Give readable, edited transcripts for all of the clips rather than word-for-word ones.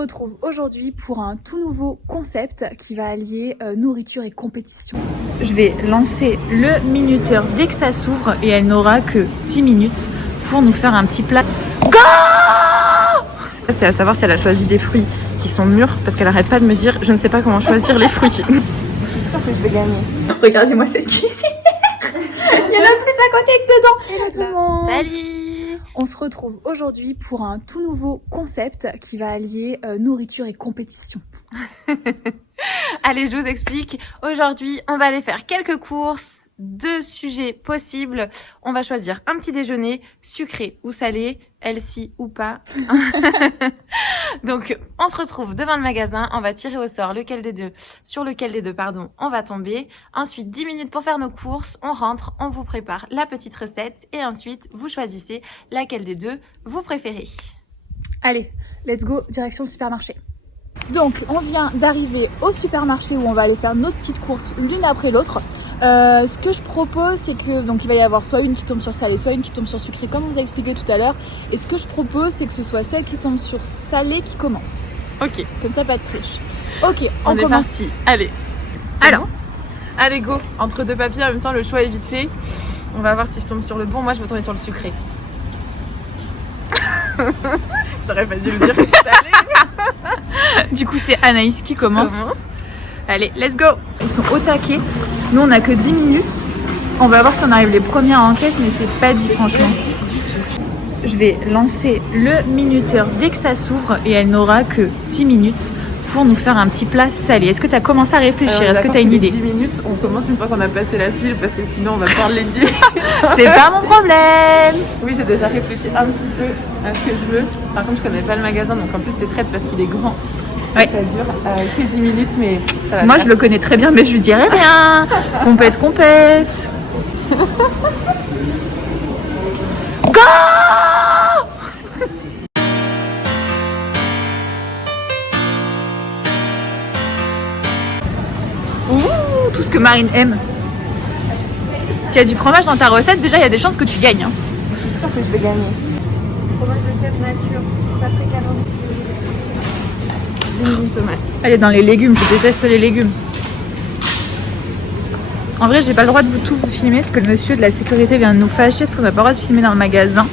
retrouve aujourd'hui pour un tout nouveau concept qui va allier nourriture et compétition. Je vais lancer le minuteur dès que ça s'ouvre et elle n'aura que 10 minutes pour nous faire un petit plat. Go! C'est à savoir si elle a choisi des fruits qui sont mûrs parce qu'elle arrête pas de me dire je ne sais pas comment choisir les fruits. Je suis sûre que je vais gagner. Regardez-moi cette cuisine. Il y en a plus à côté que dedans. Hello tout le monde. Salut. On se retrouve aujourd'hui pour un tout nouveau concept qui va allier nourriture et compétition. Allez, je vous explique. Aujourd'hui, on va aller faire quelques courses, 2 sujets possibles. On va choisir un petit déjeuner, sucré ou salé, healthy ou pas. Donc, on se retrouve devant le magasin, on va tirer au sort sur lequel des deux, on va tomber. Ensuite, 10 minutes pour faire nos courses, on rentre, on vous prépare la petite recette et ensuite, vous choisissez laquelle des deux vous préférez. Allez, let's go, direction le supermarché. Donc, on vient d'arriver au supermarché où on va aller faire nos petites courses l'une après l'autre. Ce que je propose, c'est que donc il va y avoir soit une qui tombe sur salé, soit une qui tombe sur sucré, comme on vous a expliqué tout à l'heure. Et ce que je propose, c'est que ce soit celle qui tombe sur salé qui commence. Ok. Comme ça, pas de triche. Ok, on est commence. parti. Allez. Alors, allez go. Entre deux papiers, en même temps, le choix est vite fait. On va voir si je tombe sur le bon. Moi, je vais tomber sur le sucré. J'aurais pas dû le dire. Du coup, c'est Anaïs qui commence. Allez, let's go. Ils sont au taquet. Nous, on a que 10 minutes. On va voir si on arrive les premières en caisse, mais c'est pas dit, franchement. Je vais lancer le minuteur dès que ça s'ouvre et elle n'aura que 10 minutes pour nous faire un petit plat salé. Est-ce que tu as commencé à réfléchir? Est-ce que tu as une idée? 10 minutes, on commence une fois qu'on a passé la file parce que sinon on va perdre les 10. C'est pas mon problème. Oui, j'ai déjà réfléchi un petit peu à ce que je veux. Par contre, je connais pas le magasin, donc en plus c'est traite parce qu'il est grand. Ouais. Ça dure que 10 minutes, mais ça va. Moi, je le connais très bien, mais je lui dirai rien. Compète. Go! Ouh, tout ce que Marine aime. S'il y a du fromage dans ta recette, déjà, il y a des chances que tu gagnes. Hein. Je suis sûre que je vais gagner. Fromage de chef nature, pas très calorique. Des mini tomates. Elle est dans les légumes, je déteste les légumes. En vrai, j'ai pas le droit de tout vous filmer parce que le monsieur de la sécurité vient de nous fâcher parce qu'on n'a pas le droit de filmer dans le magasin.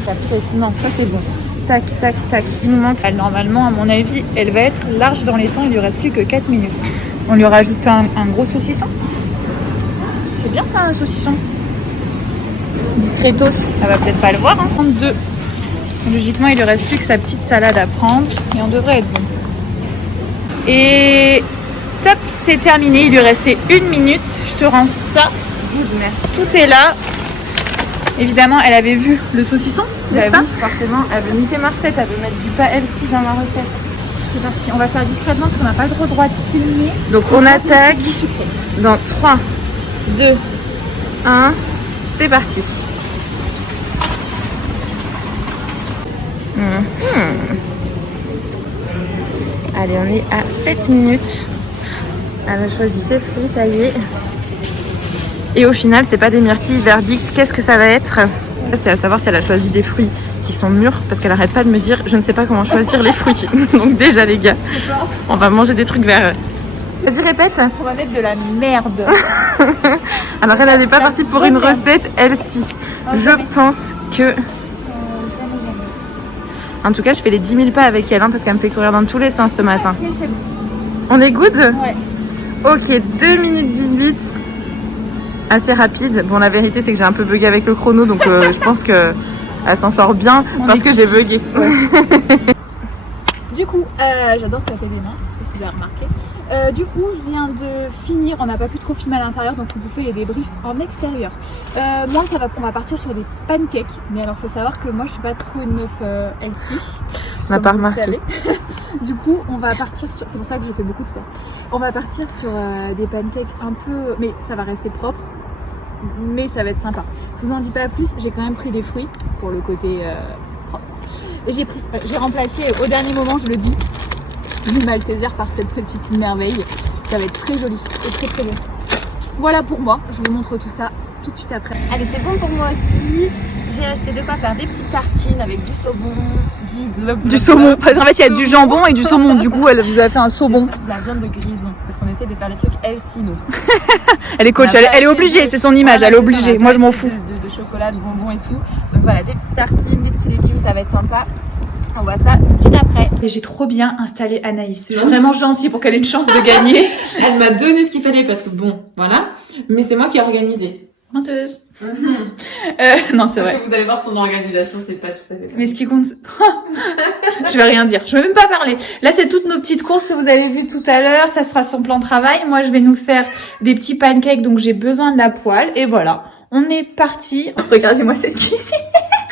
Non, ça c'est bon. Tac, tac, tac. Il nous manque. Normalement, à mon avis, elle va être large dans les temps. Il lui reste plus que 4 minutes. On lui rajoute un gros saucisson. C'est bien ça, un saucisson. Discretos. Elle va peut-être pas le voir. 32. Logiquement, il lui reste plus que sa petite salade à prendre. Et on devrait être bon. Et top, c'est terminé. Il lui restait 1 minute. Je te rends ça. Tout est là. Évidemment, elle avait vu le saucisson, n'est-ce pas? Oui, forcément, elle veut niquer ma recette. Elle veut mettre du pas healthy dans ma recette. C'est parti. On va faire discrètement parce qu'on n'a pas le droit de filmer. Donc on attaque dans 3, 2, 1. C'est parti. Allez, on est à 7 minutes. Elle a choisi ses fruits, ça y est. Et au final, c'est pas des myrtilles. Verdict, qu'est-ce que ça va être? C'est à savoir si elle a choisi des fruits qui sont mûrs parce qu'elle arrête pas de me dire je ne sais pas comment choisir les fruits. Donc déjà les gars, on va manger des trucs verts. Vas-y, répète. On va mettre de la merde. Alors elle n'est pas partie pour une recette healthy. Je pense que... En tout cas, je fais les 10 000 pas avec elle parce qu'elle me fait courir dans tous les sens ce matin. Oui, c'est bon. On est good? Ouais. Ok, 2 minutes 18. Assez rapide. Bon, la vérité, c'est que j'ai un peu bugué avec le chrono, donc je pense que elle s'en sort bien parce que j'ai bugué. Ouais. Du coup, j'adore taper des mains, je sais pas si vous avez remarqué. Du coup, je viens de finir, on n'a pas pu trop filmer à l'intérieur, donc on vous fait les débriefs en extérieur. Moi, on va partir sur des pancakes, mais alors faut savoir que moi, je suis pas trop une meuf healthy. On n'a pas remarqué. Du coup, on va partir sur, c'est pour ça que je fais beaucoup de sport. On va partir sur des pancakes un peu, mais ça va rester propre. Mais ça va être sympa. Je vous en dis pas plus, j'ai quand même pris des fruits pour le côté propre. Et j'ai remplacé au dernier moment, je le dis, le Malteser par cette petite merveille. Ça va être très joli et très très bon. Voilà pour moi, je vous montre tout ça tout de suite après. Allez, c'est bon pour moi aussi. J'ai acheté de quoi faire des petites tartines avec du saumon, Du saumon. En fait, il y a du jambon et du saumon. Du coup, elle vous a fait un saumon. De la viande de grison. Parce qu'on essaie de faire les trucs healthy, nous. Elle est coach, elle est obligée, c'est son image, elle est obligée. Moi, je m'en fous. De chocolat, de bonbons et tout. Donc voilà, des petites tartines, des petits légumes, ça va être sympa. On voit ça tout de suite après. Et j'ai trop bien installé Anaïs. C'est vraiment gentil pour qu'elle ait une chance de gagner. Elle m'a donné ce qu'il fallait parce que bon, voilà. Mais c'est moi qui ai organisé. Menteuse. Non, c'est vrai. Parce que vous allez voir son organisation, c'est pas tout à fait. Mais ce qui compte, je vais rien dire. Je vais même pas parler. Là, c'est toutes nos petites courses que vous avez vues tout à l'heure. Ça sera son plan de travail. Moi, je vais nous faire des petits pancakes, donc j'ai besoin de la poêle. Et voilà, on est parti. Regardez-moi cette cuisine.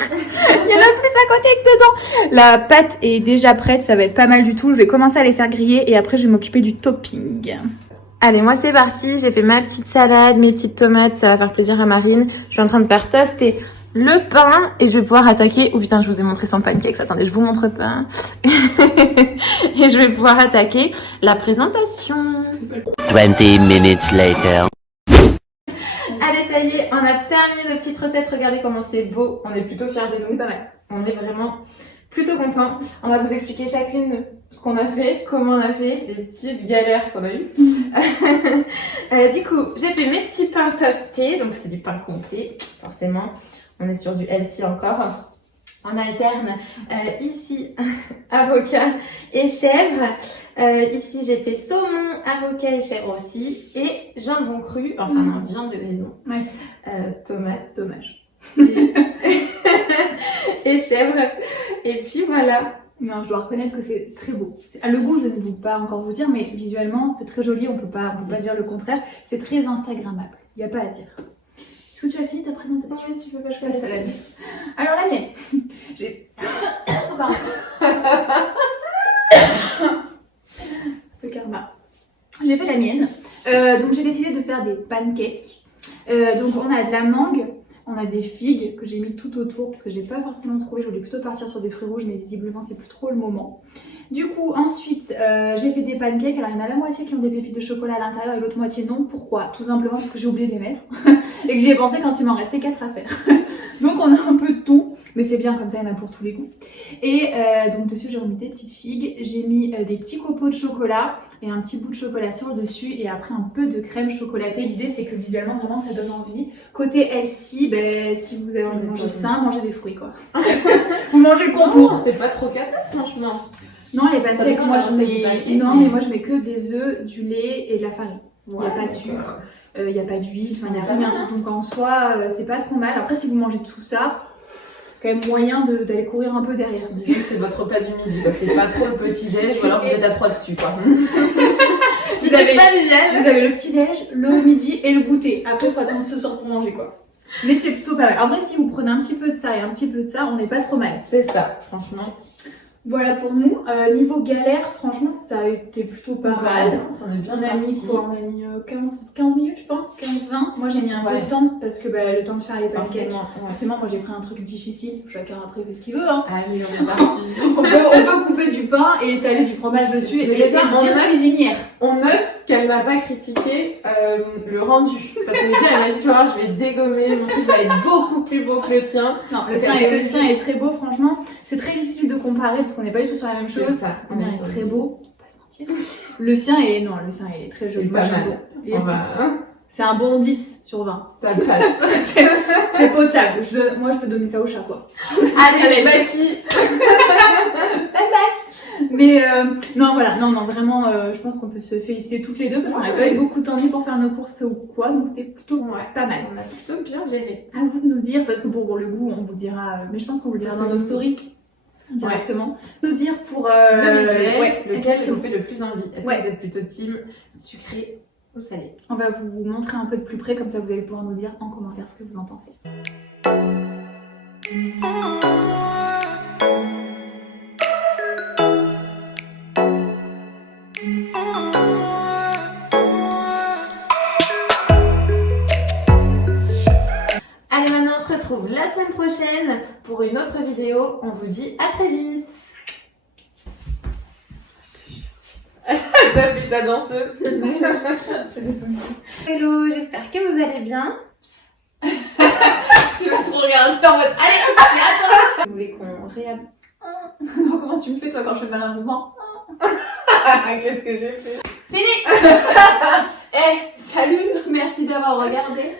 Il y en a plus à côté que dedans. La pâte est déjà prête, ça va être pas mal du tout. Je vais commencer à les faire griller et après je vais m'occuper du topping. Allez, moi c'est parti. J'ai fait ma petite salade, mes petites tomates, ça va faire plaisir à Marine. Je suis en train de faire toaster le pain et je vais pouvoir attaquer. Oh putain, je vous ai montré son pancakes. Attendez, je vous montre pas. Et je vais pouvoir attaquer la présentation. 20 minutes later. Allez, ça y est, on a terminé nos petites recettes. Regardez comment c'est beau. On est plutôt fiers de nous. C'est pas mal. On est vraiment plutôt contents. On va vous expliquer chacune ce qu'on a fait, comment on a fait, les petites galères qu'on a eues. Du coup, j'ai fait mes petits pains toastés. Donc, c'est du pain complet, forcément. On est sur du healthy encore. On alterne ici avocat et chèvre. Ici, j'ai fait saumon, avocat et chèvre aussi. Et jambon cru, enfin non, viande de grison. Ouais. Tomate, dommage. Et chèvre. Et puis voilà. Non, je dois reconnaître que c'est très beau. Le goût, je ne peux pas encore vous dire, mais visuellement, c'est très joli. On peut pas dire le contraire. C'est très instagrammable. Il n'y a pas à dire. Est-ce que tu as fini ta présentation? Oui, tu peux pas Je passe à la mienne. Alors la mienne, j'ai... Pardon. Le karma. J'ai fait la mienne. Donc j'ai décidé de faire des pancakes. Donc on a de la mangue, on a des figues que j'ai mis tout autour parce que je n'ai pas forcément trouvé. Je voulais plutôt partir sur des fruits rouges, mais visiblement c'est plus trop le moment. Du coup, ensuite, j'ai fait des pancakes. Alors, il y en a la moitié qui ont des pépites de chocolat à l'intérieur et l'autre moitié non. Pourquoi? Tout simplement parce que j'ai oublié de les mettre et que j'y ai pensé quand il m'en restait 4 à faire. Donc, on a un peu de tout, mais c'est bien comme ça, il y en a pour tous les goûts. Et donc, dessus, j'ai remis des petites figues. J'ai mis des petits copeaux de chocolat et un petit bout de chocolat sur le dessus et après un peu de crème chocolatée. L'idée, c'est que visuellement, vraiment, ça donne envie. Côté healthy, si vous avez envie de manger sain, mangez des fruits, quoi. Vous mangez le contour. Oh, c'est pas trop cata, franchement. Non, les pancakes, moi je mets... Non, mais moi je mets que des œufs, du lait et de la farine. Il n'y a pas de sucre, il n'y a pas d'huile, enfin il n'y a rien. Donc en soi, c'est pas trop mal. Après, si vous mangez tout ça, quand même moyen d'aller courir un peu derrière. Disons que c'est votre repas du midi, quoi. C'est pas trop le petit-déj, ou alors vous êtes à 3 dessus, quoi. Vous avez le petit-déj, le midi et le goûter. Après, il faut attendre ce soir pour manger, quoi. Mais c'est plutôt pas mal. Après, si vous prenez un petit peu de ça et un petit peu de ça, on n'est pas trop mal. C'est ça, franchement. Voilà pour nous. Niveau galère, franchement, ça a été plutôt pas mal. Ça en est bien On a mis quoi? On a mis 15 minutes, je pense, 15-20. Moi, j'ai mis un peu de temps parce que le temps de faire les pancakes. Forcément, moi, j'ai pris un truc difficile. Chacun après fait ce qu'il veut. Hein. Ah oui, on est parti. on peut couper du pain et étaler du fromage dessus et déjà se dire cuisinière. On note qu'elle n'a pas critiqué le rendu. Parce que elle m'a dit, tu vois, je vais dégommer, mon truc va être beaucoup plus beau que le tien. Non, le sien est très beau, franchement. C'est très difficile de comparer parce qu'on n'est pas du tout sur la même chose. Ça, on est très beau, pas se mentir. Le sien est très joli. Pas mal. C'est un bon 10 sur 20. Ça passe. C'est potable. Moi, je peux donner ça au chat, quoi. Allez, Baki. Bye. Mais non, voilà. Non, vraiment, je pense qu'on peut se féliciter toutes les deux parce qu'on n'a pas eu beaucoup de temps pour faire nos courses ou quoi. Donc, c'était plutôt pas mal. On a plutôt bien géré. À vous de nous dire, parce que pour le goût, on vous dira... mais je pense qu'on vous le dira dans nos stories. Directement. Nous dire pour... lequel vous fait le plus envie. Est-ce que vous êtes plutôt team sucré ou salé? On va vous montrer un peu de plus près, comme ça vous allez pouvoir nous dire en commentaire ce que vous en pensez. Allez, maintenant on se retrouve la semaine prochaine pour une autre vidéo. On vous dit à très vite. T'as fait ta danseuse. J'ai des soucis. Hello, j'espère que vous allez bien. Tu vas trop regarder en mode allez, c'est à toi. Vous voulez qu'on réhab... Non, comment tu me fais toi quand je fais mal un mouvement? Qu'est-ce que j'ai fait? Fini. Eh, salut, merci d'avoir regardé.